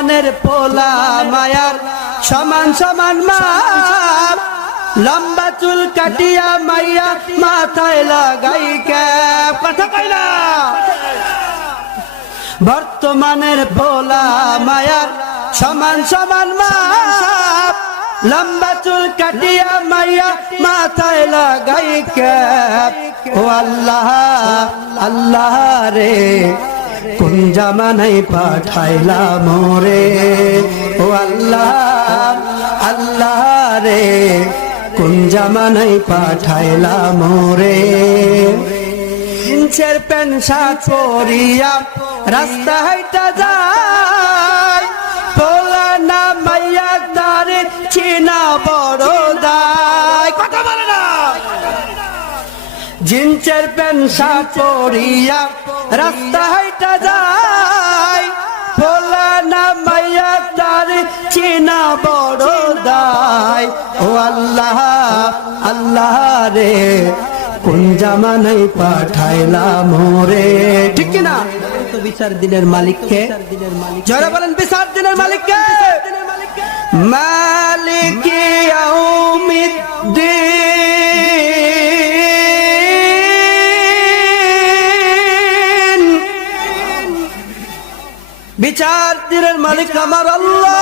বর্তমানের পোলা মায়ার সমান সমান মাপ, লম্বা চুল কাটিয়া মাইয়া মাথায় লাগাই ক্যাপ। কথা কইলা বর্তমানের পোলা মায়ার সমান সমান মাপ, লম্বা চুল কাটিয়া মাইয়া মাথায় লাগাই ক্যাপ। ও আল্লাহ আল্লাহ রে কোন জামানায় পাঠাইলা মোরে, ও আল্লাহ আল্লাহ রে কোন জামানায় পাঠাইলা মোরে। জিন্সের প্যান্ট শার্ট পরিয়া রাস্তা হাইটা যায়, পোলা না মাইয়া তারে চিনা বড় দায়। কথা বলে না জিন্সের প্যান্ট শার্ট পরিয়া রাস্তা হাইটা যায়, পোলা না মাইয়া তারে চিনা বড় দায়। ও আল্লাহ আল্লাহ রে কোন জামানায় পাঠাইলা মোরে। ঠিক না? তো বিচার দিনের মালিককে যারা বলেন বিচার দিনের মালিককে, মালিক ইয়াউমিদ্দিন, বিচার দিনের মালিক আমার আল্লাহ।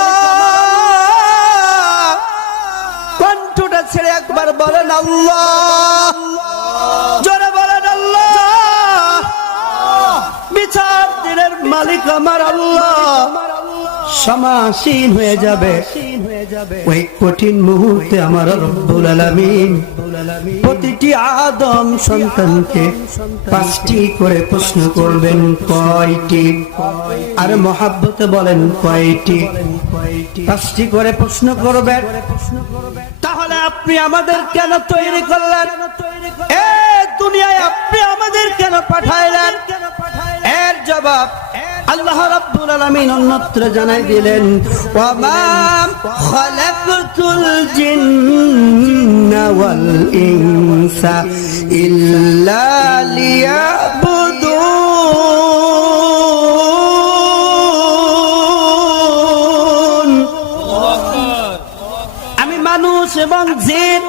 কণ্ঠটা ছেড়ে একবার বলেন আল্লাহ, জোরে বলেন আল্লাহ। বিচার দিনের মালিক আমার আল্লাহ। সমাসীন হয়ে যাবে ওই কঠিন মুহূর্তে আমার রব্বুল আলামিন প্রতিটি আদম সন্তানকে 5টি করে প্রশ্ন করবেন। কয়টি? আর মহাব্বতে বলেন কয়টি? 5টি করে প্রশ্ন করবেন। তাহলে আপনি আমাদের কেন তৈরি করলেন? এই দুনিয়ায় আপনি আমাদের কেন পাঠাইলেন? এর জবাব আল্লাহ রাব্বুল আলামিন অন্যত্র জানাই দিলেন, ওয়া মা খালাকতুল জিন্না ওয়াল ইনসা ইল্লা লিয়াবুদুন। আমি মানুষ এবং জিন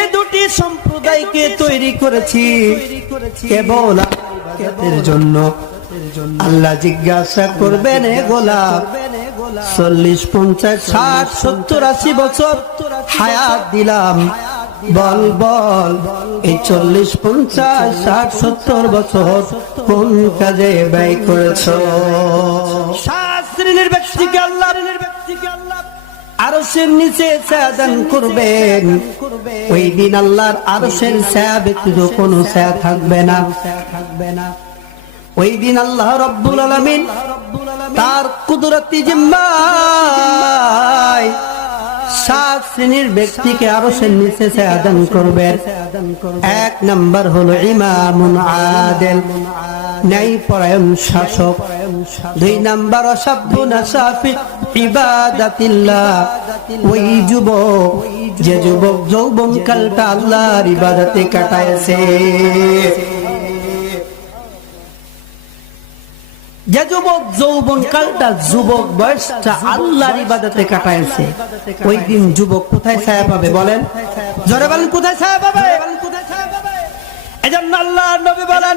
এই দুটি সম্প্রদায়কে তৈরি করেছি কেবল ইবাদতের জন্য। আল্লাহ জিজ্ঞাসা করবেন, এ গোলাম 40, 50, 60, 70, 80 বছর হায়াত দিলাম, বল বল এই 40, 50, 60, 70 বছর কোন কাজে ব্যয় করেছ? 7 শ্রেণীর ব্যক্তিকে আল্লাহ আরশের নিচে ছায়া দান করবেন। ওই দিন আল্লাহর আরশের ছায়া ব্যতীত কোনো ছায়া থাকবে না। ওই দিন আল্লাহ রাব্বুল আলামিন তার কুদরতি জিম্মায় 7 শ্রেণীর ব্যক্তিকে আরশের নিচে ছায়া দান করবেন। 1 নাম্বার হলো ইমামুন আদিল, ন্যায়পরায়ণ শাসক। 2 নাম্বার আশাবুন আশাফি ইবাদাতিল্লাহ, ওই যুবক যে যুবক যৌবনকালটা আল্লাহর ইবাদতে কাটায়ছে। যে যুবক যৌবনকালটা, যুবক বয়সটা আল্লাহর ইবাদতে কাটায়ছে, ওই দিন যুবক কোথায় ছায়া পাবে বলেন? জোরে বলেন কোথায় ছায়া পাবে? এজন্য আল্লাহর নবী বলেন,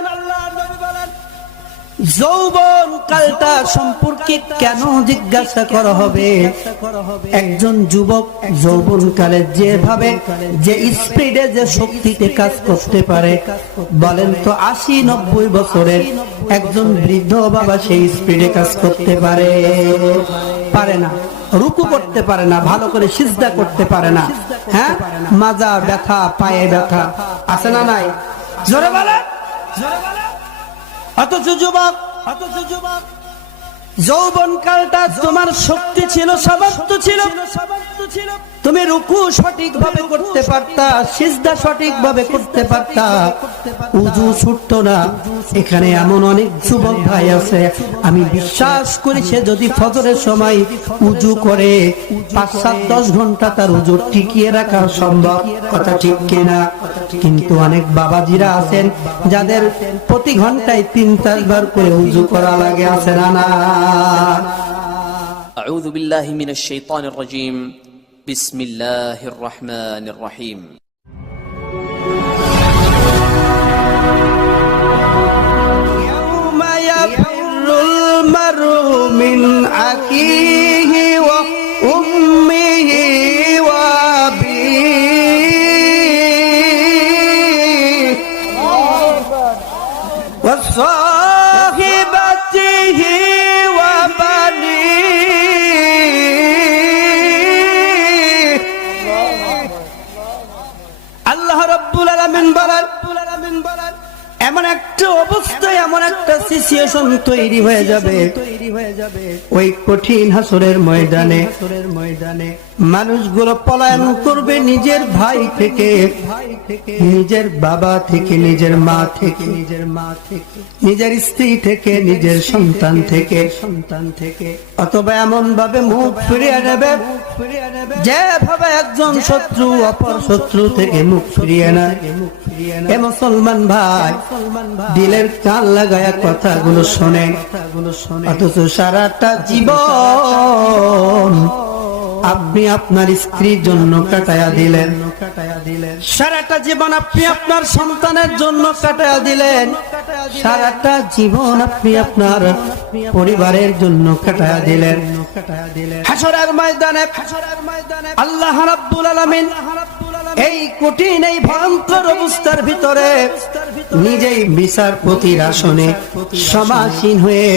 যৌবন কালটা সম্পর্কে কেন জিজ্ঞাসা করা হবে? একজন যুবক যৌবন কালে যেভাবে যে স্পিডে যে শক্তিতে কাজ করতে পারে, বলেন তো 80-90 বছরের একজন বৃদ্ধ বাবা সেই স্পিডে কাজ করতে পারে? পারে না। রুকু করতে পারে না, ভালো করে সিজদা করতে পারে না। হ্যাঁ, মাজা ব্যথা, পায়ে ব্যথা আছে না নাই? জোরে বলেন। অথচ যুবক যৌবন কালটা তোমার শক্তি ছিল, সামর্থ্য ছিল, তুমি রুকু সঠিক ভাবে করতে পারতা, সিজদা সঠিক ভাবে করতে পারতা, উযু ছুটতো না। এখানে এমন অনেক যুবক ভাই আছে, আমি বিশ্বাস করি সে যদি ফজরের সময় উযু করে 5-7-10 ঘন্টা তার উযু টিকিয়ে রাখা সম্ভব। কথা ঠিক কিনা? কিন্তু অনেক বাবাজিরা আছেন যাদের প্রতি ঘন্টায় 3-4 বার করে উযু করা লাগে, আছে না? أعوذ بالله من الشيطان الرجيم بسم الله الرحمن الرحيم يوم يفر المرء من أخيه وأمه وأبيه وصاحبته وبنيه আল্লাহ রাব্বুল আলামিন বলেন এমন একটা অবস্থায় এমন একটা সিচুয়েশন তৈরি হয়ে যাবে ওই কঠিন হাসরের ময়দানে মানুষগুলো পলায়ন করবে নিজের ভাই থেকে, নিজের বাবা থেকে, নিজের মা থেকে, নিজের স্ত্রী থেকে, নিজের সন্তান থেকে, অথবা এমন ভাবে মুখ ফিরিয়ে নেবে যেভাবে একজন শত্রু অপর শত্রু থেকে মুখ ফিরিয়ে নেয়। এ মুসলমান ভাই, দিলের কান লাগায়া কথাগুলো শোনেন, অথচ সারাটা জীবন আপনি আপনার স্ত্রীর জন্য কাটায়া দিলেন, সারাটা জীবন আপনি আপনার সন্তানের জন্য কাটায়া দিলেন, সারাটা জীবন আপনি আপনার পরিবারের জন্য কাটায়া দিলেন। হাসরের ময়দানে আল্লাহ রাব্বুল আলামিন এই কঠিন এই ভয়ঙ্কর অবস্থার ভিতরে নিজেই বিচারপতির আসনে সমাসীন হয়ে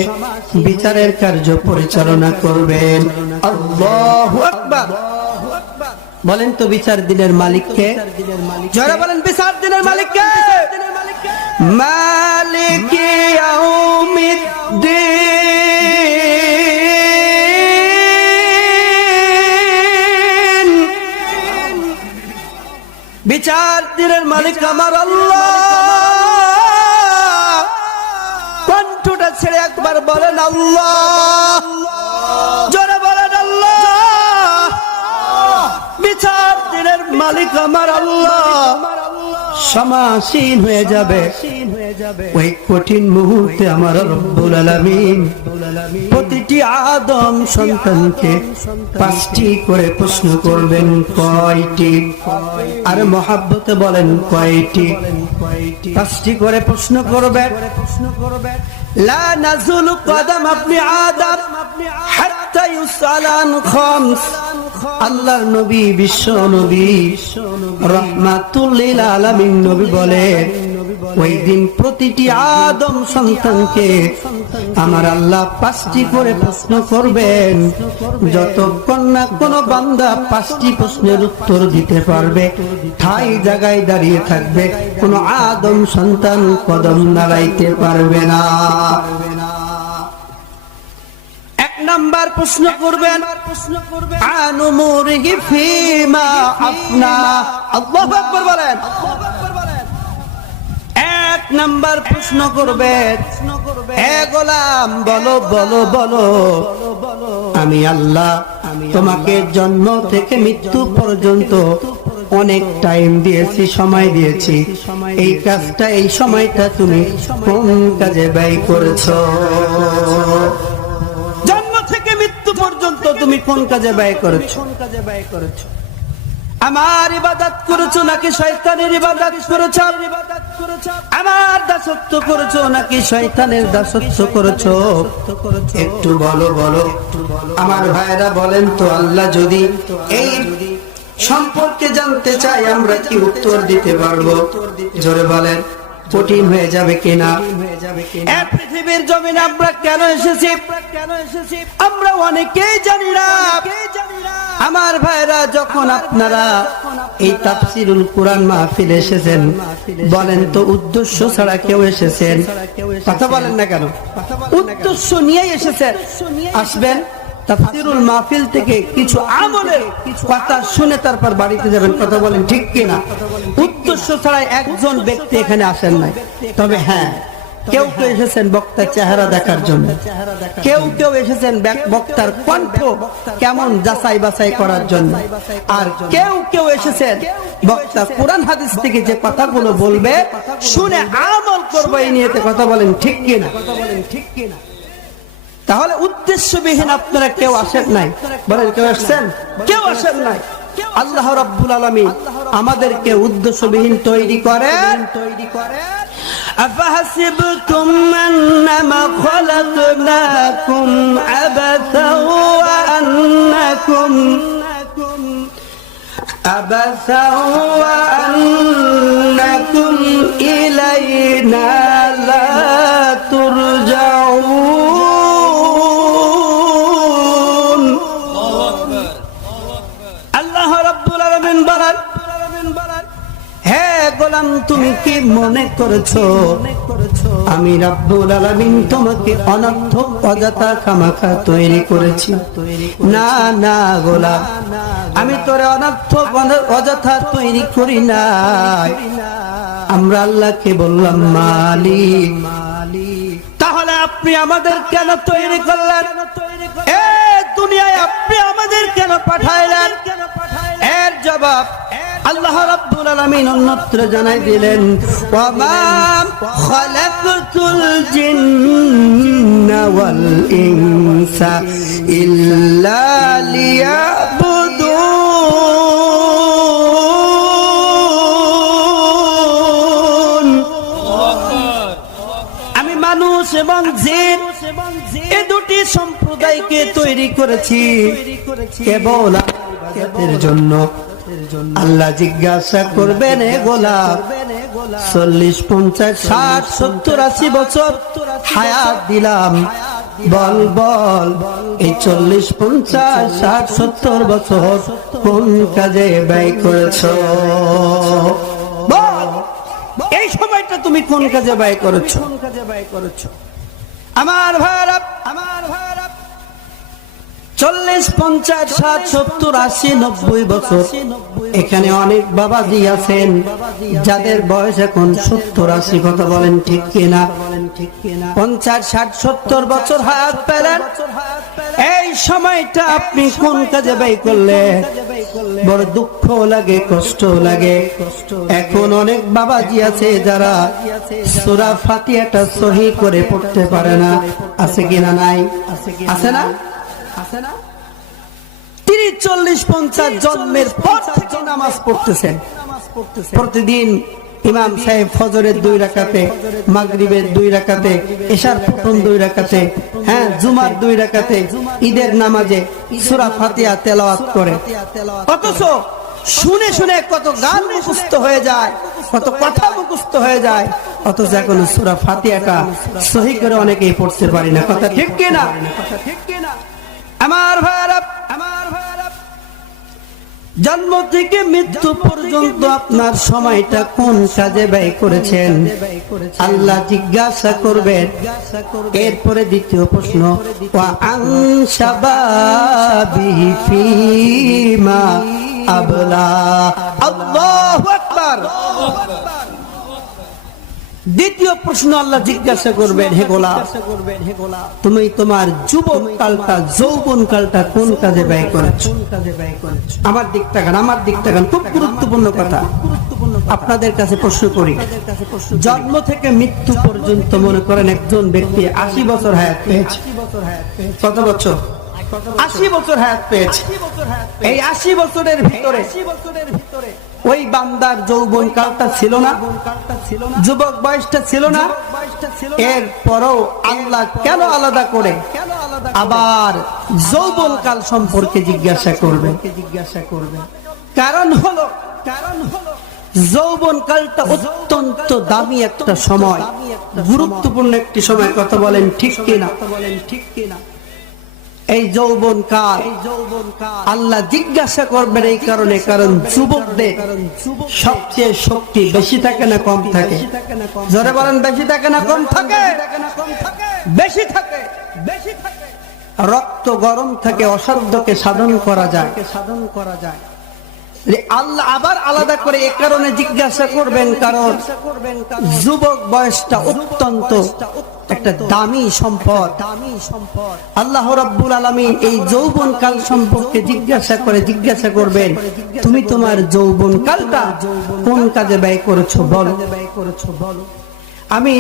বিচারের কার্য পরিচালনা করবেন। আল্লাহু আকবার। বলেন তো বিচার দিনের মালিককে? যারা বলেন বিচার দিনের মালিককে? মালিক ইয়াউমিদ্দিন। বিচার দিনের মালিক আমার আল্লাহ। কণ্ঠটা ছেড়ে একবার বলেন আল্লাহ, জোরে বলেন আল্লাহ। বিচার দিনের মালিক আমার আল্লাহ সমাসীন হয়ে যাবে ওই কঠিন মুহূর্তে আমার রব্বুল আলামিন প্রতিটি আদম সন্তানকে 5টি করে প্রশ্ন করবেন। কয়টি? আর মহব্বতে বলেন কয়টি? 5টি করে প্রশ্ন করবেন। লা নাযুলু কদম আপনি আদম হাত্তা ইউসালান খামস। আল্লাহর নবী, বিশ্ব নবী, রাহমাতুল লিল আলামিন নবী বলেন ওই দিন প্রতিটি আদম সন্তানকে আমার আল্লাহ 5টি করে প্রশ্ন করবেন। যতক্ষণ না কোন বান্দা 5টি প্রশ্নের উত্তর দিতে পারবে, ঠাই জায়গায় দাঁড়িয়ে থাকবে, কোন আদম সন্তান কদম নাড়াইতে পারবে না। নাম্বার প্রশ্ন করবেন আনুমুরিহি ফিমা আফনা। আল্লাহু আকবার বলেন। 1 নাম্বার প্রশ্ন করবেন, হে গোলাম বলো বলো বলো আমি আল্লাহ তোমাকে জন্ম থেকে মৃত্যু পর্যন্ত অনেক টাইম দিয়েছি, সময় দিয়েছি, এই কাজটা এই সময়টা তুমি কোন কাজে ব্যয় করেছো? থেকে মৃত্যু পর্যন্ত তুমি কোন কাজে ব্যয় করেছো? আমার ইবাদত করেছো নাকি শয়তানের ইবাদত করেছো? আমার দাসত্ব করেছো নাকি শয়তানের দাসত্ব করেছো? একটু বলো বলো আমার ভাইরা বলেন তো। আল্লাহ যদি এই সম্পর্কে জানতে চাই আমরা কি উত্তর দিতে পারবো? জোরে বলেন। কঠিন হয়ে যাবে কিনা? পৃথিবীর জমিনে আমরা কেন এসেছি আমরা অনেকেই জানি না। আমার ভাইরা, যখন আপনারা এই তাফসীরুল কুরআন মাহফিল এসেছেন, বলেন তো উদ্দেশ্য ছাড়া কেউ এসেছেন? কথা বলেন না কেন? উদ্দেশ্য নিয়ে এসেছেন। আসবেন তাফসীরুল মাহফিল থেকে কিছু আমলের কথা শুনে তারপর বাড়িতে যাবেন। কথা বলেন ঠিক কিনা? উদ্দেশ্য ছাড়া একজন ব্যক্তি এখানে আসেন নাই। তবে হ্যাঁ, কেউ কেউ এসেছেন বক্তার চেহারা দেখার জন্য, কেউ কেউ এসেছেন বক্তার কণ্ঠ কেমন যাচাই বাছাই করার জন্য, আর কেউ কেউ এসেছেন বক্তা কোরআন হাদিস থেকে যে কথাগুলো বলবে শুনে আমল করবো এই নিয়েতে। কথা বলেন ঠিক কিনা? তাহলে উদ্দেশ্যবিহীন আপনারা কেউ আসেন নাই, বলেন কেউ আসছেন? কেউ আসেন নাই। আল্লাহ রাব্বুল আলামিন আমাদেরকে উদ্দেশ্যবিহীন তৈরি করেন। أفحسبتم أنما خلقناكم عبثا وأنكم إلينا لا ترجعون الله رب العالمين বলেন, হে গোলাম তুমি কি মনে করেছো আমি রব্বুল আলামিন তোমাকে অনর্থক অযথা খামাখা তৈরি করেছি? না না গোলাম, আমি তোরে অনর্থক অযথা তৈরি করি নাই। আমরা আল্লাহকে বললাম মালিক, তাহলে আপনি আমাদের কেন তৈরি করলেন? এই দুনিয়ায় আপনি আমাদের কেন পাঠাইলেন? এর জবাব আল্লাহ রাব্বুল আলামিন অন্যত্র জানাই দিলেন, ওয়া মা খালাকতুল জিন্না ওয়াল ইনসা ইল্লা লিয়াবুদুন। আমি মানুষ এবং জিন এই দুটি সম্প্রদায়কে তৈরি করেছি কেবল ইবাদতের জন্য। আল্লাহ জিজ্ঞাসা করবেন, এ গোলাম 40, 50, 60, 70, 80 বছর হায়াত দিলাম, বল বল এই 40, 50, 60, 70 বছর কোন কাজে ব্যয় করেছো? বল এই সময়টা তুমি কোন কাজে ব্যয় করেছো? আমার ভাইরা, 40, 50, 60, 70, 80, 90 বছর এখানে অনেক বাবাজি আছেন যাদের বয়স এখন 70, 80। কথা বলেন ঠিক কিনা? 50, 60, 70 বছর হায়াত পেলেন, এই সময়টা আপনি কোন কাজে ব্যয় করলেন? বড় দুঃখ লাগে, কষ্ট লাগে। এখন অনেক বাবাজি আছে যারা সূরা ফাতিহাটা সহি করে পড়তে পারে না। আছে কিনা? নাই? আছে না? 30, 40, 50 জন্মের পর থেকে নামাজ পড়তেছেন। প্রতিদিন ইমাম সাহেব ফজরের 2 রাকাতে, মাগরিবের 2 রাকাতে, এশার প্রথম 2 রাকাতে, হ্যাঁ জুমার 2 রাকাতে, ঈদের নামাজে সূরা ফাতিহা তেলাওয়াত করে। অথচ শুনে শুনে কত গান মুখস্থ হয়ে যায়, কত কথা মুখস্থ হয়ে যায়, অথচ এখন সূরা ফাতিহাটা সহি করে অনেকেই পড়তে পারি না। কথা ঠিক কিনা? আমার ভাইরা, জন্ম থেকে মৃত্যু পর্যন্ত আপনার সময়টা কোন কাজে ব্যয় করেছেন? আল্লাহ জিজ্ঞাসা করবেন। এরপরে দ্বিতীয় প্রশ্ন, ওয়া আনশাবাবিহি ফীমা আবলা। আল্লাহু আকবার। দ্বিতীয় প্রশ্ন আল্লাহ জিজ্ঞাসা করবেন, হে গোলাম তুমি তোমার যুবক কালটা, যৌবন কালটা কোন কাজে ব্যয় করেছো? আমার দিক তাকান, আমার দিক তাকান, খুব গুরুত্বপূর্ণ কথা। আপনাদের কাছে প্রশ্ন করি, জন্ম থেকে মৃত্যু পর্যন্ত মনে করেন একজন ব্যক্তি 80 বছর হায়াত পেয়েছে। কত বছর? 80 বছর হায়াত পেয়েছে। এই 80 বছরের ভিতরে ওই বান্দার যৌবন কালটা ছিল না, যুবক বয়সটা ছিল না। এর পরও আল্লাহ কেন আলাদা করে আবার যৌবন কাল সম্পর্কে জিজ্ঞাসা করবে? কারণ হলো যৌবন কালটা অত্যন্ত দামি একটা সময়, গুরুত্বপূর্ণ একটি সময়। কথা বলেন ঠিক কিনা? এই যৌবন কাল আল্লাহ জিজ্ঞাসা করবেন এই কারণে, কারণ যুবকদের সবচেয়ে শক্তি বেশি থাকে না কম থাকে? জোরে বলেন, বেশি থাকে না কম থাকে? বেশি থাকে। রক্ত গরম থাকে, অসাধ্যকে সাধন করা যায়। আল্লাহ আবার আলাদা করে এ কারণে জিজ্ঞাসা করবেন, কারণ যুবক বয়সটা অত্যন্ত একটা দামি সম্পদ। আল্লাহ রাব্বুল আলামিন এই যৌবন কাল সম্পর্কে জিজ্ঞাসা করবেন, তুমি তোমার যৌবন কালটা কোন কাজে ব্যয় করেছো বলো। আমি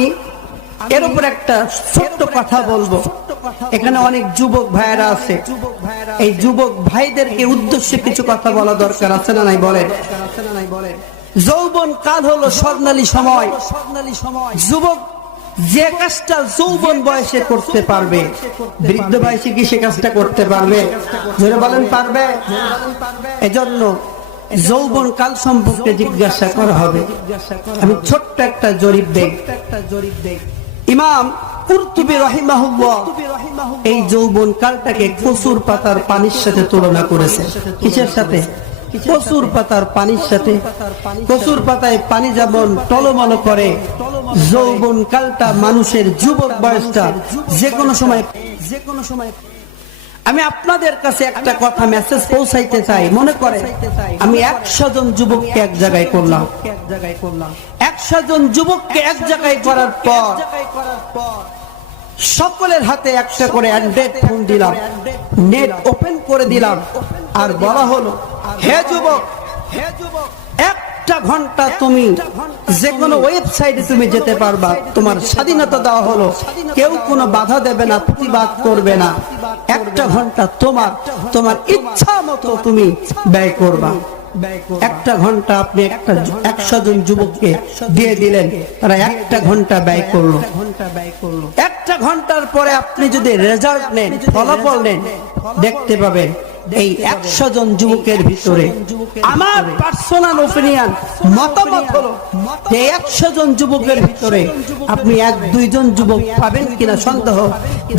এর উপর একটা ছোট্ট কথা বলবো। এখানে অনেক যুবক ভাইয়েরা আছে, এই যুবক ভাইদেরকে উদ্দেশ্যে কিছু কথা বলা দরকার আছে না নাই বলেন? যৌবন কাল হলো স্বর্ণালী সময়। যুবক যে কাজটা যৌবন বয়সে করতে পারবে, বৃদ্ধ বয়সে কি সে কাজটা করতে পারবে? জোরে বলেন পারবে? এজন্য যৌবন কাল সম্পর্কে জিজ্ঞাসা করা হবে। আমি ছোট্ট একটা জরিপ দেই। ইমাম কুরতুবী রাহিমাহুল্লাহ এই যৌবন কালটাকে কসুর পাতার পানির সাথে তুলনা করেছে। কিসের সাথে? কসুর পাতার পানির সাথে। কসুর পাতায় পানি যেমন টলমল করে, যৌবন কালটা মানুষের যুবক বয়সটা যে কোনো সময় আমি আপনাদের কাছে একটা কথা মেসেজ পৌঁছাইতে চাই। মনে করে আমি 100 জন যুবককে এক জায়গায় করলাম, 100 জন যুবককে এক জায়গায় করার পর সকলের হাতে একটা করে অ্যান্ড্রয়েড ফোন দিলাম, নেট ওপেন করে দিলাম, আর বলা হলো, হে যুবক, একটা ঘন্টা তুমি যে কোনো ওয়েবসাইটে তুমি যেতে পারবা, তোমার স্বাধীনতা দেওয়া হলো, কেউ কোনো বাধা দেবে না, প্রতিবাদ করবে না। একটা ঘন্টা তোমার ইচ্ছা মতো তুমি ব্যয় করবা। একটা ঘন্টা আপনি 100 জন যুবককে দিয়ে দিলেন, তারা একটা ঘন্টা ব্যয় করলো। একটা ঘন্টার পরে আপনি যদি রেজাল্ট নেন, ফলাফল নেন, দেখতে পাবেন এই 100 জন যুবকের ভিতরে আমার পার্সোনাল ওপিনিয়ন মতামত হলো যে 100 জন যুবকের ভিতরে আপনি 1-2 জন যুবক পাবেন কিনা সন্দেহ,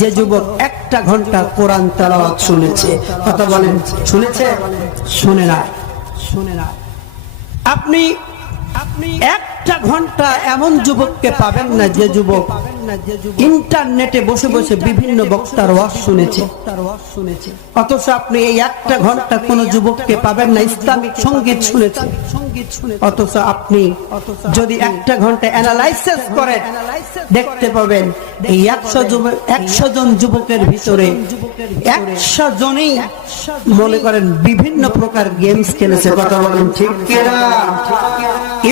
যে যুবক একটা ঘন্টা কোরআন তেলাওয়াত শুনেছে। কথা বলেন, শুনেছে? শুনে না। আপনি একটা ঘন্টা এমন যুবককে পাবেন না যে যুবক ইন্টারনেটে বসে বসে বিভিন্ন বক্তার ওয়াজ শুনেছে। অথচ আপনি এই একটা ঘন্টা কোন যুবককে পাবেন না ইসলামিক সঙ্গীত শুনেছে। অথচ আপনি যদি একটা ঘন্টা অ্যানালাইসিস করেন, দেখতে পাবেন এই 100 জন যুবকের ভিতরে 100 জনই মনে করেন বিভিন্ন প্রকার গেমস খেলেছে। কথা বলেন ঠিক কিনা?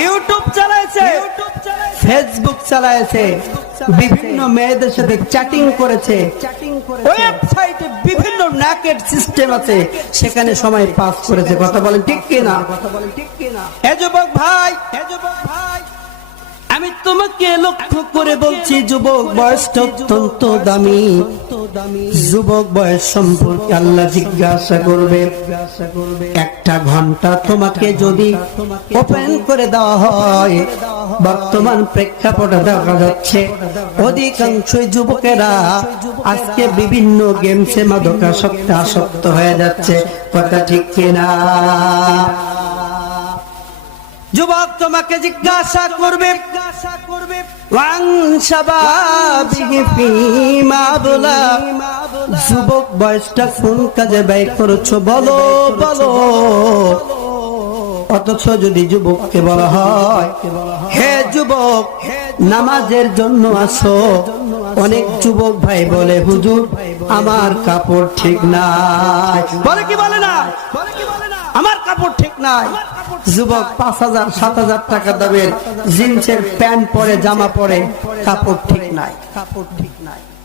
ইউটিউব চালাইছে, ফেসবুক চালাইছে, বিভিন্ন মেয়েদের সাথে চ্যাটিং করেছে, ওয়েবসাইটে বিভিন্ন ন্যাকেড সিস্টেম আছে, সেখানে সময় পাস করেছে। কথা বলেন ঠিক কিনা? হে যুবক ভাই, আমি তোমাকে লক্ষ্য করে বলছি, যুবক বয়সটা অত্যন্ত দামি। যুবক বয়স সম্পর্কে আল্লাহ জিজ্ঞাসা করবে। একটা ঘন্টা তোমাকে যদি ওপেন করে দেওয়া হয়, বর্তমান প্রেক্ষাপটে দেখা যাচ্ছে অধিকাংশ যুবকেরা আজকে বিভিন্ন গেমসে মাদকাসক্তে আসক্ত হয়ে যাচ্ছে। কথা ঠিক কিনা? যুবক তোমাকে জিজ্ঞাসা করবে, যুবক বয়সটা কোন কাজে ব্যয় করেছো বলো বলো। অথচ যদি যুবককে বলা হয়, হে যুবক নামাজের জন্য আসো, অনেক যুবক ভাই বলে, হুজুর আমার কাপড় ঠিক নাই। বলে কি বলে না? আমার কাপড় ঠিক নাই। যুবক 5,000-7,000 টাকা দামের জিন্সের প্যান্ট পরে, জামা পরে, কাপড় ঠিক নাই।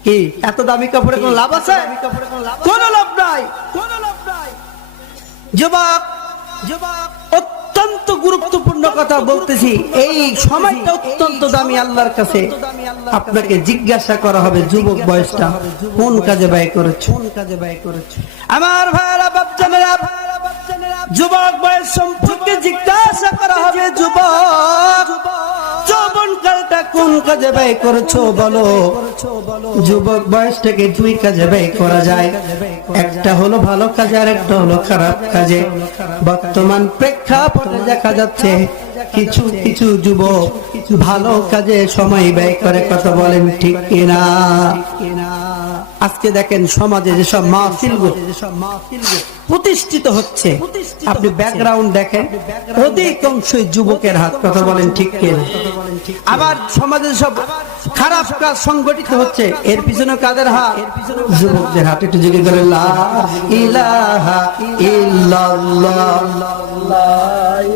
কি এত দামি কাপড়ে কোনো লাভ আছে? কোনো লাভ নাই। যুবক অত্যন্ত গুরুত্বপূর্ণ কথা বলতেছি, এই সময়টা অত্যন্ত দামি আল্লাহর কাছে। আপনাকে জিজ্ঞাসা করা হবে যুবক বয়সটা কোন কাজে ব্যয় করেছো। আমার ভাইরা বাপজানেরা, যুবক বয়স সম্পর্কে জিজ্ঞাসা করা হবে, যুবক যৌবন কালটা কোন কাজে ব্যয় করেছো বলো। যুবক বয়সটাকে 2 কাজে ব্যয় করা যায়, একটা হলো ভালো কাজে আর একটা হলো খারাপ কাজে। বর্তমান প্রেক্ষাপটে দেখা যাচ্ছে কিছু কিছু যুবক ভালো কাজে সময় ব্যয় করে। কথা বলেন ঠিক কিনা? আজকে দেখেন সমাজে যেসব মাহফিলগুলো প্রতিষ্ঠিত হচ্ছে, আপনি ব্যাকগ্রাউন্ড দেখেন, অধিকাংশই যুবকের হাত। কথা বলেন ঠিক কিনা? আবার সমাজে সব খারাপ কাজ সংগঠিত হচ্ছে, এর পিছনে কাদের হাত? যুবকদের হাত। একটু জিজ্ঞেস করেন, লা ইলাহা ইল্লাল্লাহ, লা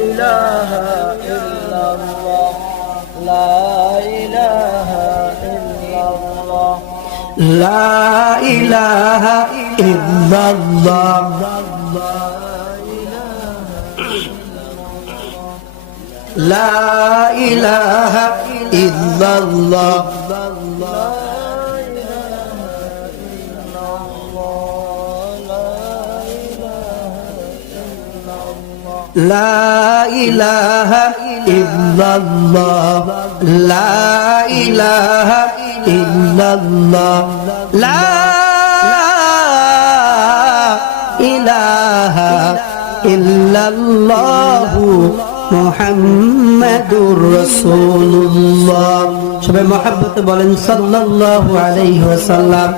ইলাহা ইল্লাল্লাহ, লা ইলাহা ইল্লাল্লাহ, লা ইলাহা ইল্লাল্লাহ লা ইলাহা ইল্লাল্লাহ লা ইলাহা ইল্লাল্লাহ লা ইলাহা ইল্লাল্লাহ লা ইলাহা ইল্লাল্লাহু মুহাম্মাদুর রাসূলুল্লাহ। সবাই মহব্বতে বলেন সাল্লাল্লাহু আলাইহি ওয়াসাল্লাম।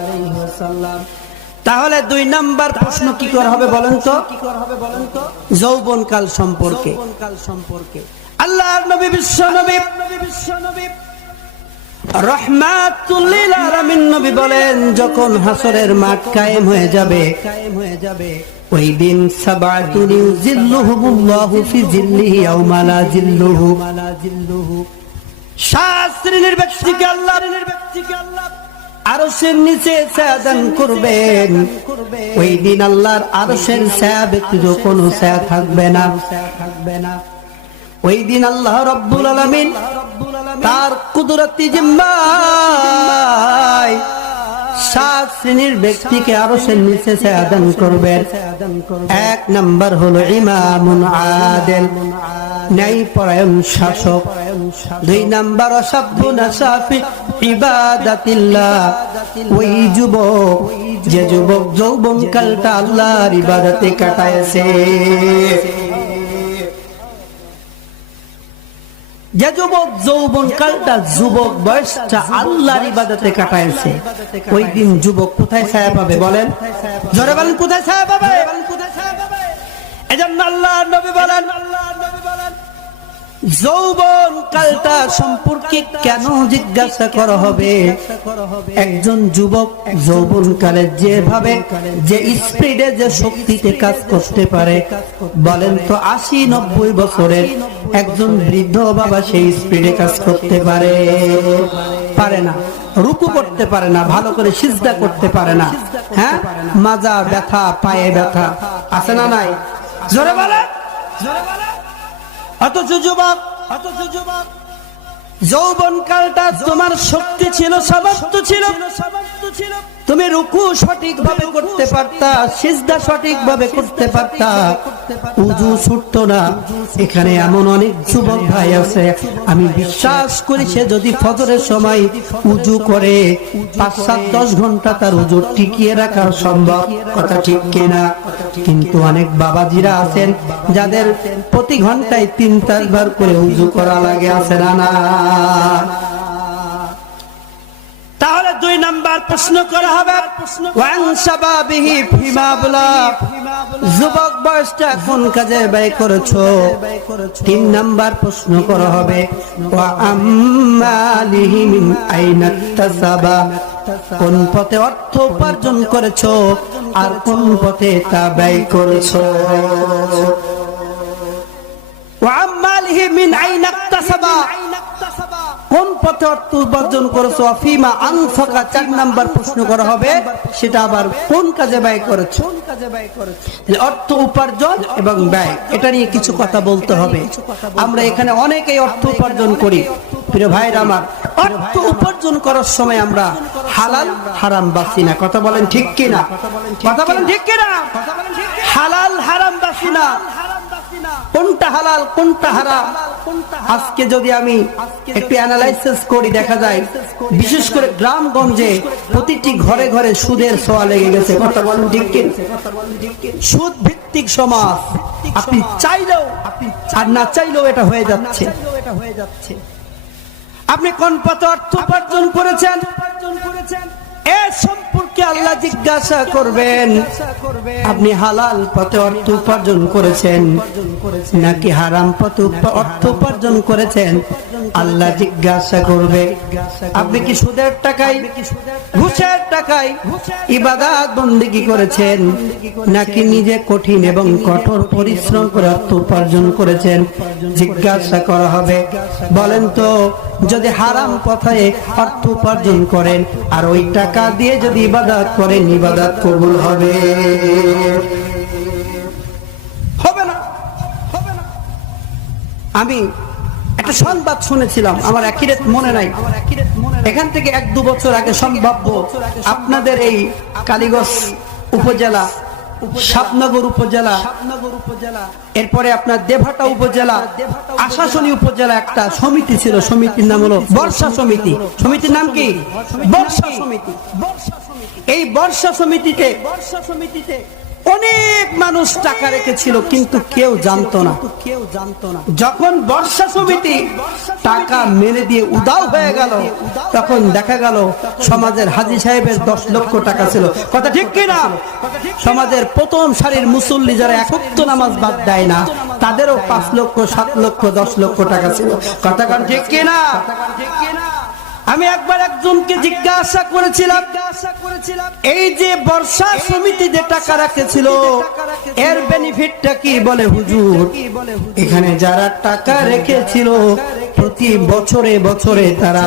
তাহলে 2 নাম্বার প্রশ্ন কি করা হবে বলেন তো? যৌবনকাল সম্পর্কে। আল্লাহর নবী বিশ্ব নবী রাহমাতুল লিল আলামিন নবী বলেন, যখন হাসরের মাঠ কায়েম হয়ে যাবে ওই দিন সাবাতুন ইউজিল্লুহুমুল্লাহু ফি জিল্লিহি ইয়াওমা লা জিল্লুহু, 7 শ্রেণীর ব্যক্তিকে আল্লাহ আরশের নিচে ছায়া দান করবেন। ওই দিন আল্লাহর আরশের ছায়া ব্যতীত কোনো ছায়া থাকবে না। ওই দিন আল্লাহ রাব্বুল আলামিন তার কুদরতি জিম্মায় 7 শ্রেণীর ব্যক্তিকে আরশের নিচে ছায়া দান করবেন। 1 নাম্বার হলো ইমামুন আদিল, ন্যায়পরায়ণ শাসক। 2 নাম্বার আশাবুন আশাফি ইবাদাতিল্লাহ, ওই যুবক যে যুবক যৌবনকালটা আল্লাহর ইবাদতে কাটায়ছে, যে যুবক যৌবনকালটা যুবক বয়সটা আল্লাহর ইবাদতে কাটায়ছে, ওই দিন যুবক কোথায় ছায়া পাবে বলেন? জোরে বলেন, কোথায় ছায়া পাবে? এজন্য আল্লাহর নবী বলেন, যৌবনকালটা সম্পর্কে কেন জিজ্ঞাসা করা হবে? একজন যুবক যৌবনকালে যেভাবে যে স্পিডে যে শক্তিতে কাজ করতে পারে, বলেন তো 80-90 বছরের একজন বৃদ্ধ বাবা সেই স্পিডে কাজ করতে পারে না? রুকু করতে পারে না, ভালো করে সিজদা করতে পারে না। হ্যাঁ, মাজা ব্যথা, পায়ে ব্যথা আছে না নাই? জোরে বলে। অথচ যুবক যৌবনকালটা তোমার শক্তি ছিল, সামর্থ্য ছিল, তুমি রুকু সঠিক ভাবে করতে পারতা, সিজদা সঠিক ভাবে করতে পারতা, উযু ছুটতো না। এখানে এমন অনেক যুবক ভাই আছে, আমি বিশ্বাস করি সে যদি ফজরের সময় উযু করে 5-7-10 ঘন্টা তার উযু টিকিয়ে রাখা সম্ভব, কথা ঠিক কিনা? কিন্তু অনেক বাবাজিরা আছেন যাদের প্রতি ঘন্টায় 3-4 বার করে উযু করা লাগে, আছে না? তাহলে 2 নাম্বার প্রশ্ন করা হবে, ওয়ান শাবাবিহি ফিমা আবলা, যুবক বয়সটা কোন কাজে ব্যয় করেছো? 3 নাম্বার প্রশ্ন করা হবে, ওয়া আম্মালিহি মিন আইনা ইকতাসাবা, কোন পথে অর্থ উপার্জন করেছো আর কোন পথে তা ব্যয় করেছো? ওয়া আম্মালিহি মিন আইনা ইকতাসাবা, কোন পথে অর্থ উপার্জন করেছো? ফিমা আনফাকা, 4 নাম্বার প্রশ্ন করা হবে, সেটা আবার কোন কাজে ব্যয় করেছো? অর্থ উপার্জন এবং ব্যয়, এটা নিয়ে কিছু কথা বলতে হবে। আমরা এখানে অনেকেই অর্থ উপার্জন করি, প্রিয় ভাইরা আমার, অর্থ উপার্জন করার সময় আমরা হালাল হারাম বাছি না, কথা বলেন ঠিক কিনা? কথা বলেন ঠিক কিনা? হালাল হারাম বাছি না, কোনটা হালাল কোনটা হারাম। আজকে যদি আমি একটু অ্যানালাইসিস করি, দেখা যায় বিশেষ করে গ্রামগঞ্জে প্রতিটি ঘরে ঘরে সুদের ছোঁয়া লেগে গেছে, কথা বলেন ঠিক কিনা? সুদ ভিত্তিক সমাজ, আপনি চাইলেও আর না চাইলেও এটা হয়ে যাচ্ছে। আপনি কোন পথে অর্থ উপার্জন করেছেন এ সম্পর্কে আল্লাহ জিজ্ঞাসা করবেন। আপনি হালাল পথে অর্থ উপার্জন করেছেন নাকি হারাম পথে অর্থ উপার্জন করেছেন, আল্লাহ জিজ্ঞাসা করবে আপনি কি সুদের টাকায় ঘুষের টাকায় ইবাদত বন্দেগী করেছেন নাকি নিজে কঠিন এবং কঠোর পরিশ্রম করে অর্থ উপার্জন করেছেন? জিজ্ঞাসা করা হবে বলেন তো যদি হারাম পথে অর্থ উপার্জন করেন আর ওই টাকা দিয়ে যদি ইবাদত করেন ইবাদত কবুল হবে? হবে না, হবে না। আমি একটা সংবাদ শুনেছিলাম, আমার একিরেত মনে নাই, এখান থেকে 1-2 বছর আগে সম্ভাব্য আপনাদের এই কালীগঞ্জ উপজেলা, সাতনগর উপজেলা, এরপরে আপনার দেবহাটা উপজেলা, আশাশুনি উপজেলা একটা সমিতি ছিল, সমিতির নাম হলো বর্ষা সমিতি। সমিতির নাম কি? বর্ষা সমিতি। এই বর্ষা সমিতিতে অনেক মানুষ টাকা রেখেছিল কিন্তু কেউ জানতো না। যখন বর্ষা সমিতি টাকা মেরে দিয়ে উদাও হয়ে গেল তখন দেখা গেল সমাজের হাজী সাহেবের 10 লক্ষ টাকা ছিল। কথা ঠিক কিনা? সমাজের প্রথম সারির মুসল্লি যারা এক ওয়াক্ত নামাজ বাদ দেয় না তাদেরও 5 লক্ষ, 7 লক্ষ, 10 লক্ষ টাকা ছিল। কথা ঠিক কিনা? আমি একবার একজনকে জিজ্ঞাসা করেছিলাম এই যে বর্ষা সমিতি যে টাকা রাখেছিল এর বেনিফিটটা কি? বলে হুজুর এখানে যারা টাকা রেখেছিল প্রতি বছরে বছরে তারা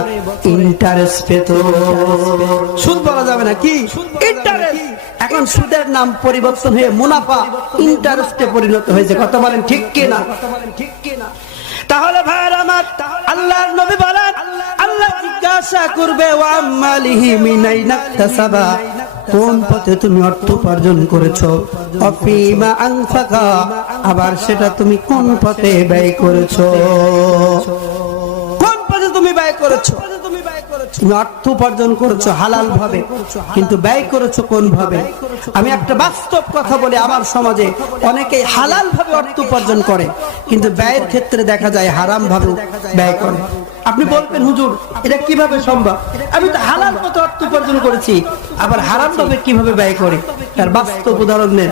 ইন্টারেস্ট পেত। সুদ বলা যাবে না, কি ইন্টারেস্ট। এখন সুদের নাম পরিবর্তন হয়ে মুনাফা ইন্টারেস্টে পরিণত হয়েছে। কথা বলেন ঠিক কিনা? তাহলে ভাইরা আমার আল্লাহর নবী বলেন আল্লাহ জিজ্ঞাসা করবে ওয়া মালিহি মিনাইনা তাসাবা, কোন পথে তুমি অর্থ উপার্জন করেছো, অফিমা আনফাকা, আবার সেটা তুমি কোন পথে ব্যয় করেছো। কোন পথে তুমি ব্যয় করেছো? তুমি অর্থ উপার্জন করেছো হালাল ভাবে কিন্তু ব্যয় করেছো কোন ভাবে? আমি একটা বাস্তব কথা বলি, আমার সমাজে অনেকেই হালাল ভাবে অর্থ উপার্জন করে কিন্তু ব্যয়ের ক্ষেত্রে দেখা যায় হারাম ভাবে ব্যয় করে। আপনি বলবেন হুজুর এটা কিভাবে সম্ভব? আমি তো হালাল পথে অর্থ উপার্জন করেছি আবার হারাম ভাবে কিভাবে ব্যয় করে? তার বাস্তব উদাহরণ নেন।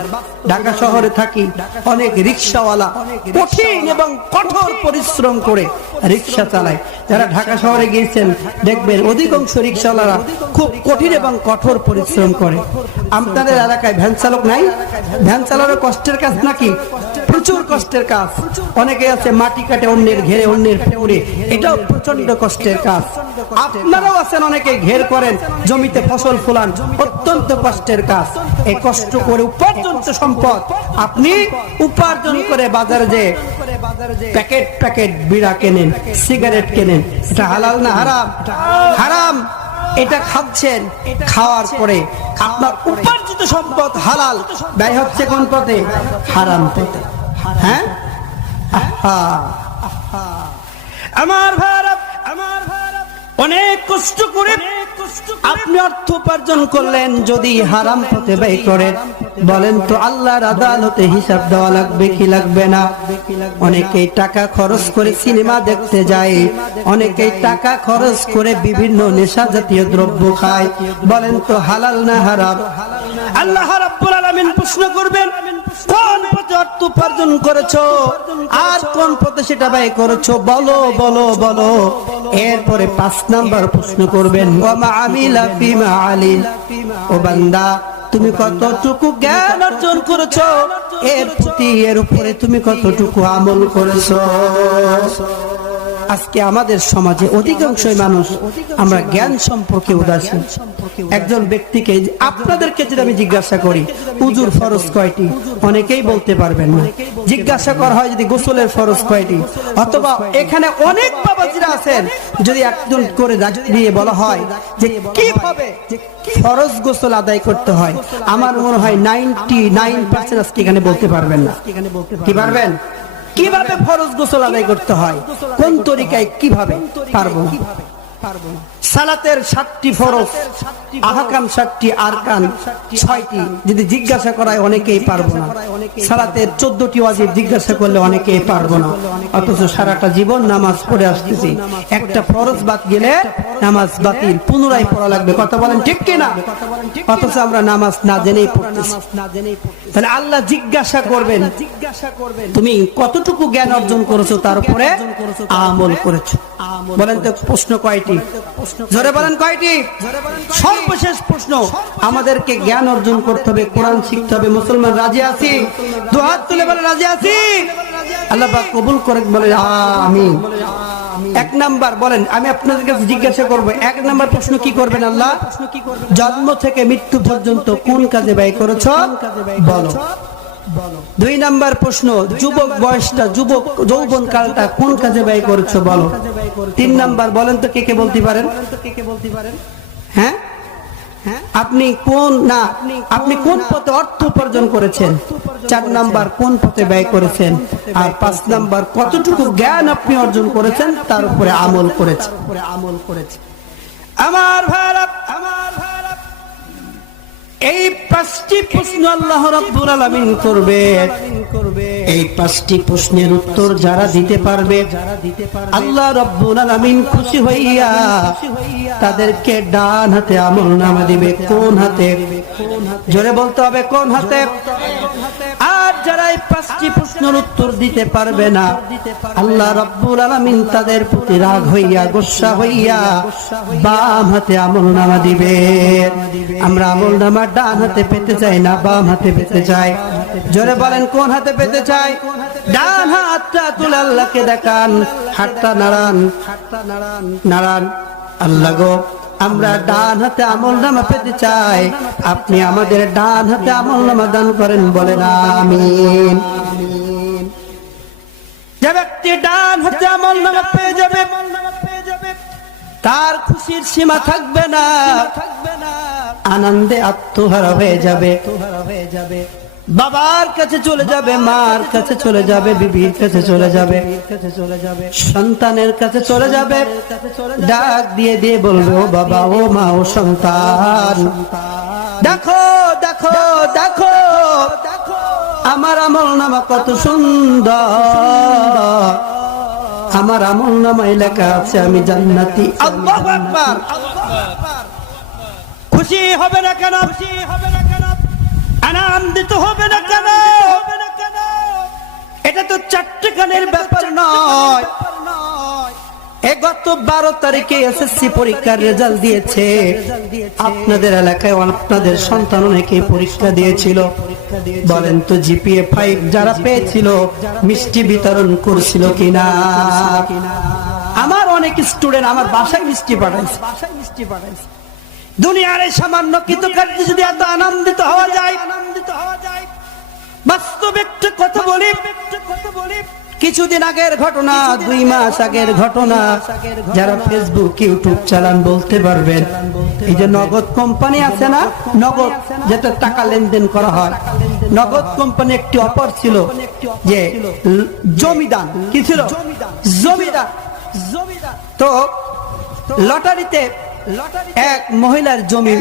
ঢাকা শহরে থাকি, অনেক রিকশাওয়ালা কঠিন এবং কঠোর পরিশ্রম করে রিকশা চালায়। যারা ঢাকা শহরে গিয়েছেন দেখবেন অধিকাংশ রিকশাওয়ালারা খুব কঠিন এবং কঠোর পরিশ্রম করে। আপনাদের এলাকায় ভ্যান চালক নাই? ভ্যান চালানোর কষ্টের কাজ নাকি? প্রচুর কষ্টের কাজ। অনেকে আছে মাটি কাটে অন্যের ঘেরে, অন্যের পুকুরে, এটাও প্রচন্ড কষ্টের কাজ। আপনারাও আছেন অনেকে ঘের করেন, জমিতে ফসল ফলান, অত্যন্ত কষ্টের কাজ। এই কষ্ট করে উপার্জিত সম্পদ আপনি উপার্জন করে বাজারে যে প্যাকেট প্যাকেট বিড়া কেনেন, সিগারেট কেনেন, এটা হালাল না হারাম? হারাম। এটা খাচ্ছেন, খাওয়ার পরে আপনার উপার্জিত সম্পদ হালাল, ব্যয় হচ্ছে কোন পথে? হারাম পথে। হ্যাঁ, আমার ভারত, আমার ভারত অনেক কষ্ট করে আপনি অর্থ উপার্জন করলেন, যদি হারাম পথে ব্যয় করেন বলেন তো আল্লাহর আদালতে হিসাব দেওয়া লাগবে কি লাগবে না? অনেকেই টাকা খরচ করে সিনেমা দেখতে যায়, অনেকেই টাকা খরচ করে বিভিন্ন নেশা জাতীয় দ্রব্য খায়, বলেন তো হালাল না হারাম? আল্লাহ রাব্বুল আলামিন প্রশ্ন করবেন কোন পথে অর্থ উপার্জন করেছো আর কোন পথে সেটা ব্যয় করেছো, বলো বলো বলো। এরপরে 5 নাম্বার প্রশ্ন করবেন ওয়া মা আমিলা ফিমা আলিম, ও বান্দা তুমি কতটুকু জ্ঞান অর্জন করেছো, এর উপরে তুমি কতটুকু আমল করেছো। আজকে আমাদের সমাজে অধিকাংশ মানুষ আমরা জ্ঞান সম্পর্কে উদাসীন। একজন ব্যক্তিকে আপনাদেরকে যদি আমি জিজ্ঞাসা করি উজুর ফরজ কয়টি, অনেকেই বলতে পারবেন না। জিজ্ঞাসা করা হয় যদি গোসলের ফরজ কয়টি, অথবা এখানে অনেক বাবাজিরা আছেন যদি একজন করে দিয়ে বলা হয় যে কিভাবে ফরজ গোসল আদায় করতে হয়, আমার মনে হয় 99% আজকে এখানে বলতে পারবেন না। কি পারবেন? কিভাবে ফরজ গোসল আদায় করতে হয়, কোন তরিকায়, কিভাবে? পারবো না। সালাতের 7টি ফরজ, আহকাম 7টি, আরকান 6টি। যদি জিজ্ঞাসা করায় অনেকেই পারবো না। সালাতের 14টি ওয়াজিব জিজ্ঞাসা করলে অনেকেই পারবো না, অথচ সারাটা জীবন নামাজ পড়ে আসতেছি। একটা ফরজ বাদ গেলে নামাজ বাতিল, পুনরায় পড়া লাগবে। কথা বলেন ঠিক কিনা? অথচ আমরা নামাজ না জেনেই পড়তেছি। তাহলে আল্লাহ জিজ্ঞাসা করবেন তুমি কতটুকু জ্ঞান অর্জন করেছো, তার উপরে আমল করেছো। বলেন তো প্রশ্ন কয়টি? জোরে বলেন কয়টি? সর্বশেষ প্রশ্ন, আমাদেরকে জ্ঞান অর্জন করতে হবে, কোরআন শিখতে হবে। মুসলমান রাজি আছি? দুহাত তুলে বলে রাজি আছি। আল্লাহ পাক কবুল করে বলে আমিন। 1 নাম্বার বলেন, আমি আপনাদের কাছে জিজ্ঞাসা করব, 1 নাম্বার প্রশ্ন কি করবেন? আল্লাহ জন্ম থেকে মৃত্যু পর্যন্ত কোন কাজে ব্যয় করেছো বলো। 2 নাম্বার প্রশ্ন, যুবক বয়সটা, যুবক যৌবন কালটা কোন কাজে ব্যয় করেছো বলো। 3 নাম্বার বলেন তো কে কে বলতে পারেন? হ্যাঁ, আপনি কোন পথে অর্থ উপার্জন করেছেন? 4 নাম্বার কোন পথে ব্যয় করেছেন? আর 5 নাম্বার কতটুকু জ্ঞান আপনি অর্জন করেছেন, তার উপরে আমল করেছেন। আমার ভাইরা, এই 5টি প্রশ্ন আল্লাহ রাব্বুল আলামিন করবে। এই 5টি প্রশ্নের উত্তর যারা দিতে পারবে, আল্লাহ রাব্বুল আলামিন খুশি হইয়া তাদেরকে ডান হাতে আমলনামা দিবে। কোন হাতে? জোরে বলতে হবে, কোন হাতে? আর যারা এই 5টি প্রশ্নের উত্তর দিতে পারবে না, আল্লাহ রাব্বুল আলামিন তাদের প্রতি রাগ হইয়া, গোসা হইয়া বাম হাতে আমলনামা দিবে। আমরা আমলনামা ডান হাতে পেতে চাই না বাম হাতে পেতে চাই? জোরে বলেন কোন হাতে পেতে চাই? ডান হাতটা তুলে আল্লাহকে দেখান, হাতটা নাড়ান, নাড়ান। আল্লাহ গো, আমরা ডান হাতে আমলনামা পেতে চাই, আপনি আমাদের ডান হাতে আমলনামা দান করেন। বলেন আমিন। যে ব্যক্তি ডান হাতে আমলনামা পেয়ে যাবে, তার খুশির সীমা থাকবে না, আনন্দে আত্মহারা হয়ে যাবে। বাবার কাছে চলে যাবে, মার কাছে চলে যাবে, বিবির কাছে চলে যাবে, সন্তানের কাছে চলে যাবে, ডাক দিয়ে দিয়ে বলবে, ও বাবা, ও মা, ও সন্তান, দেখো দেখো দেখো আমার আমলনামা কত সুন্দর, আমার আমলনামায় লেখা আছে আমি জান্নাতি। আল্লাহু আকবার। খুশি হবে না কেন? আনন্দিত হবে না কেন? এটা তো চাট্টিখানের ব্যাপার নয়। গত 12 তারিখে এসএসসি পরীক্ষার রেজাল্ট দিয়েছে। আপনাদের এলাকায় আপনাদের সন্তান অনেকে পরীক্ষা দিয়েছিল। বলেন তো জিপিএ 5 যারা পেয়েছিল মিষ্টি বিতরণ করছিল কিনা? আমার অনেক স্টুডেন্ট আমার বাসায় মিষ্টি পাঠাইছে। দুনিয়ার এই সামান্য কৃতকার্যে যদি এত আনন্দিত হওয়া যায়, বাস্তব একটা কথা বলি, কিছুদিন আগের ঘটনা, 2 মাস আগের ঘটনা, যারা ফেসবুক ইউটিউব চালান বলতে পারবেন। এই যে নগদ কোম্পানি আছে না, নগদ যেটা টাকা লেনদেন করা হয়, নগদ কোম্পানি একটি অফার ছিল যে জমিদান। কি ছিল? জমিদান। তো লটারিতে এক মহিলার জমি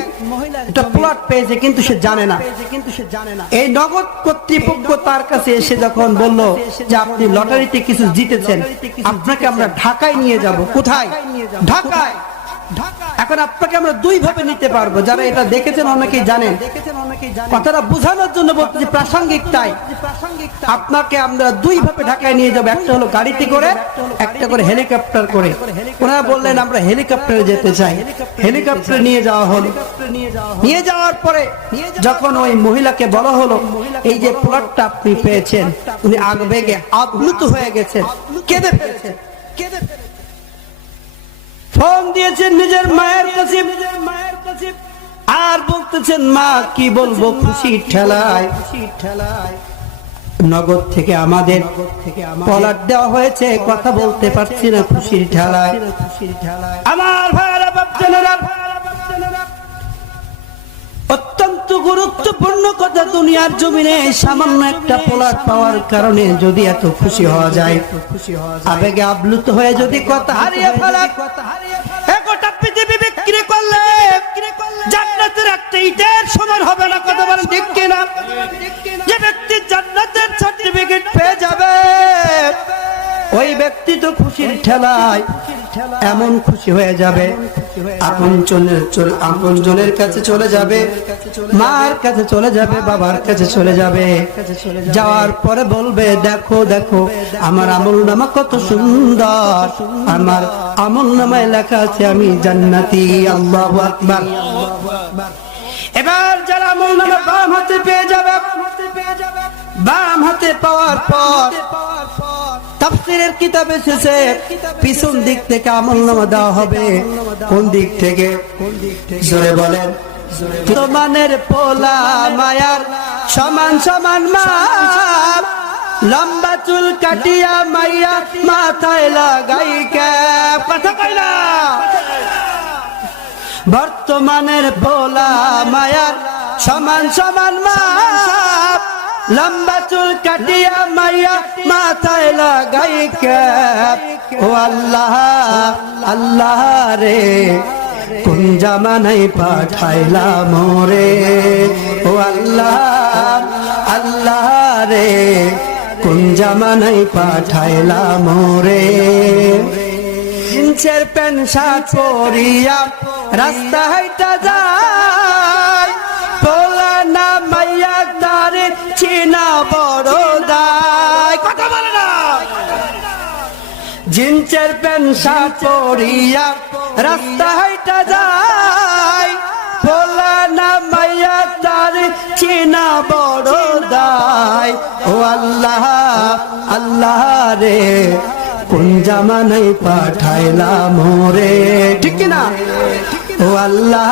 একটা প্লট পেয়েছে, কিন্তু সে জানে না। এই নগদ কর্তৃপক্ষ তার কাছে এসে যখন বলল যে আপনি লটারিতে কিছু জিতেছেন, আপনাকে আমরা ঢাকায় নিয়ে যাব। কোথায়? ঢাকায়। এখন আপনাকে আমরা 2 ভাবে নিতে পারবো। যারা এটা দেখেছেন অনেকেই জানেন। কথাটা বোঝানোর জন্য বলতে প্রাসঙ্গিক, তাই আপনাকে আমরা 2 ভাবে ঢাকায় নিয়ে যাবো। একটা হলো গাড়িতে করে, একটা করে হেলিকপ্টার করে। ওনারা বললেন আমরা হেলিকপ্টারে যেতে চাই। হেলিকপ্টারে নিয়ে যাওয়া হলো। নিয়ে যাওয়ার পরে যখন ওই মহিলাকে বলা হলো এই যে প্লটটা আপনি পেয়েছেন, উনি আবেগে আপ্লুত হয়ে গেছেন, কেঁদে ফেলেছেন। ফোন দিয়েছেন নিজের মায়ের কাছে, আর বলতেছেন মা কি বলবো, খুশির ঠেলায় নগদ থেকে আমাদের প্লট দেওয়া হয়েছে, কথা বলতে পারছি না খুশির ঠেলায়। আমার ভাইরা বাপজানেরা, অত্যন্ত গুরুত্বপূর্ণ কথা, দুনিয়ার জমিনে সামান্য একটা প্লট পাওয়ার কারণে যদি এত খুশি হওয়া যায়, আবেগে আপ্লুত হয়ে যদি কথা হারিয়ে ফেলা, গোটা পৃথিবী বিক্রি করলে জান্নাতের একটা ইটের সমান হবে না, কথা বলেন ঠিক কিনা? যে ব্যক্তি জান্নাতের সার্টিফিকেট পেয়ে যাবে ওই ব্যক্তি তো খুশির ঠেলায় এমন খুশি হয়ে যাবে, আপনজনের কাছে চলে যাবে, মার কাছে চলে যাবে, বাবার কাছে চলে যাবে। যাওয়ার পরে বলবে, দেখো দেখো আমার আমলনামা কত সুন্দর, আমার আমলনামায় লেখা আছে আমি জান্নাতি। আল্লাহু আকবার। এবার যারা আমলনামা বাম হাতে পেয়ে যাবে, বাম হাতে পাওয়ার পর তাফসীরের কিতাবে এসেছে পিছন দিক থেকে আমলনামা দেওয়া হবে। কোন দিক থেকে? জোরে বলেন। তোমানের পোলা মায়ার সমান সমান মাপ, লম্বা চুল কাটিয়া মাইয়া মাথায় লাগাই ক্যাপ, কথা কই না? বর্তমানের পোলা মায়ার সমান সমান মাপ, লম্বা চুল কাটিয়া মাইয়া মাথায় লাগাই ক্যাপ। ও আল্লাহ আল্লাহ রে কোন জামানায় পাঠাইলা মোরে, ও আল্লাহ আল্লাহ রে কোন জামানায় পাঠাইলা মোরে। জিন্সের প্যান্ট শার্ট পরিয়া রাস্তা হাইটা যায়, পোলা না মাইয়া তারে চিনা বড় দায়, কথা বলে না? জিন্সের প্যান্ট শার্ট পরিয়া রাস্তা হাইটা যায়, পোলা না মাইয়া তারে চিনা বড় দায়। ও আল্লাহ আল্লাহ রে কোন জামানায় পাঠাইলা মোরে, ঠিক না? ও আল্লাহ